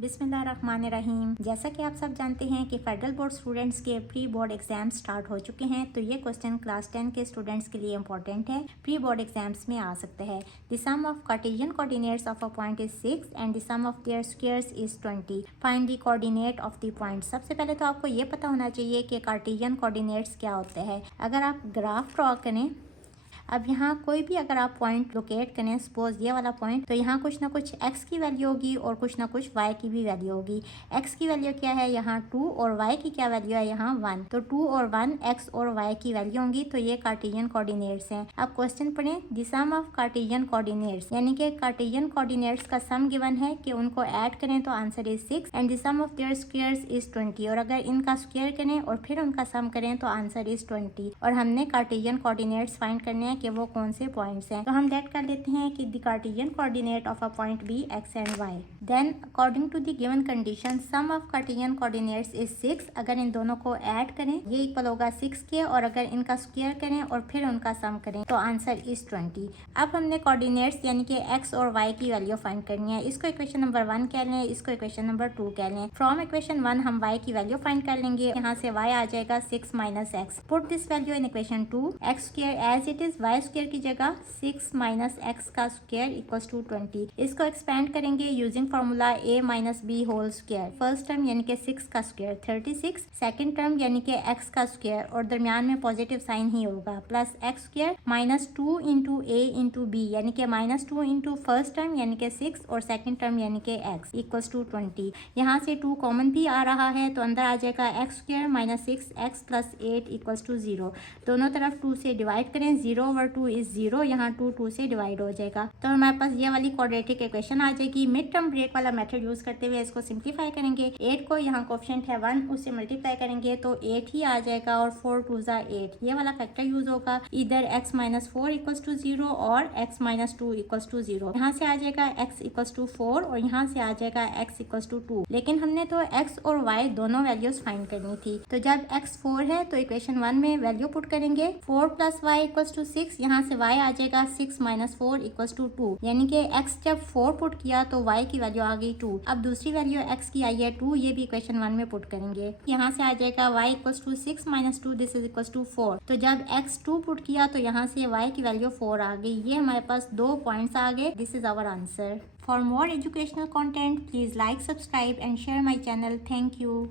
बिस्मिल्लाहिर्रहमानिर्रहीम। जैसा कि आप सब जानते हैं कि फेडरल बोर्ड स्टूडेंट्स के प्री बोर्ड एग्जाम स्टार्ट हो चुके हैं, तो ये क्वेश्चन क्लास 10 के स्टूडेंट्स के लिए इंपॉर्टेंट है, प्री बोर्ड एग्जाम्स में आ सकता है। The sum of cartesian coordinates of a point is 6 and the sum of their squares is 20। Find the coordinate of the point. सबसे पहले तो आपको ये पता होना चाहिए कि कार्टेशियन कोऑर्डिनेट्स क्या होते हैं। अगर आप ग्राफ ड्रॉ करें, अब यहाँ कोई भी अगर आप पॉइंट लोकेट करें, सपोज ये वाला पॉइंट, तो यहाँ कुछ ना कुछ x की वैल्यू होगी और कुछ ना कुछ y की भी वैल्यू होगी। x की वैल्यू क्या है यहाँ 2 और y की क्या वैल्यू है यहाँ 1। तो 2 और 1 x और y की वैल्यू होंगी, तो ये कार्टेशियन कोऑर्डिनेट्स हैं। अब क्वेश्चन पढ़ें, the sum of cartesian coordinates, यानी कि कार्टेशियन कोऑर्डिनेट्स का सम गिवन है कि उनको ऐड करें तो answer is 6 and the sum of their squares is 20। और अगर इनका स्क्वायर करें और फिर उनका सम करें तो आंसर इज 20। और हमने कार्टेशियन कोऑर्डिनेट्स फाइंड करने हैं कि वो कौन से पॉइंट्स हैं। तो हम डेट कर लेते हैं कि the cartesian coordinate of a point be x and y. Then according to the given condition sum of cartesian coordinates is 6। अगर इन दोनों को ऐड करें ये इक्वल होगा 6 के, और अगर इनका स्क्वायर करें और फिर उनका सम करें तो आंसर इज 20। अब हमने कोऑर्डिनेट्स यानी कि एक्स और वाई की वैल्यू फाइंड करनी है। इसको इक्वेशन नंबर 1 कह लें, इसको इक्वेशन नंबर 2 कह लें। फ्रॉम इक्वेशन 1 हम वाई की वैल्यू फाइंड कर लेंगे। यहाँ से वाई आ जाएगा 6 minus x. Put this value in equation 2। X square as it is, y square की जगह 6 माइनस एक्स का स्क्वायर इक्वल्स टू 20। इसको एक्सपेंड करेंगे using formula a minus b whole square. First term यानी कि 6 का स्क्वायर 36, सेकंड टर्म यानी कि x का स्क्वायर और दरमियान में पॉजिटिव साइन ही होगा, plus x square minus 2 into a into b, यानी कि माइनस 2 इंटू फर्स्ट टर्म यानी कि 6 और सेकंड टर्म यानी कि x इक्वल्स टू 20। यहाँ से 2 कॉमन भी आ रहा है तो अंदर आ जाएगा x square minus 6x plus 8 equals to 0। दोनों तरफ 2 से डिवाइड करें, 0 ओवर 2 इज 0, यहाँ 2 से डिवाइड हो जाएगा। तो हमारे पास ये वाली क्वाड्रेटिक इक्वेशन आ जाएगी। मिड टर्म ब्रेक वाला मेथड यूज करते हुए इसको सिंप्लीफाई करेंगे। 8 को यहाँ कोफिशिएंट है 1, उससे मल्टीप्लाई करेंगे तो 8 ही आ जाएगा और 4 2 8। ये वाला फैक्टर यूज होगा, इधर x माइनस 4 इक्वल्स टू 0 और x माइनस 2 इक्वल्स टू 0। यहाँ से आ जाएगा x इक्वल्स टू 4 और यहाँ से आ जाएगा x इक्वल्स टू 2। लेकिन हमने तो x और y दोनों वैल्यूज फाइंड करनी थी। तो जब x 4 है तो इक्वेशन 1 में वैल्यू पुट करेंगे 4 प्लस वाई इक्वल्स टू 6। यहाँ से y आ जाएगा 6 माइनस 4 इक्वल्स टू 2, यानी कि x जब 4 पुट किया तो y की वैल्यू आ गई 2। अब दूसरी वैल्यू x की आई है 2, ये भी इक्वेशन 1 में पुट करेंगे। यहाँ से आ जाएगा y equals to 6 minus 2, this is equals to 4। तो जब x 2 पुट किया तो यहाँ से y की वैल्यू 4 आ गई। ये हमारे पास 2 पॉइंट्स आ गए। This is our answer. For more educational content please like, subscribe and share my channel. Thank you.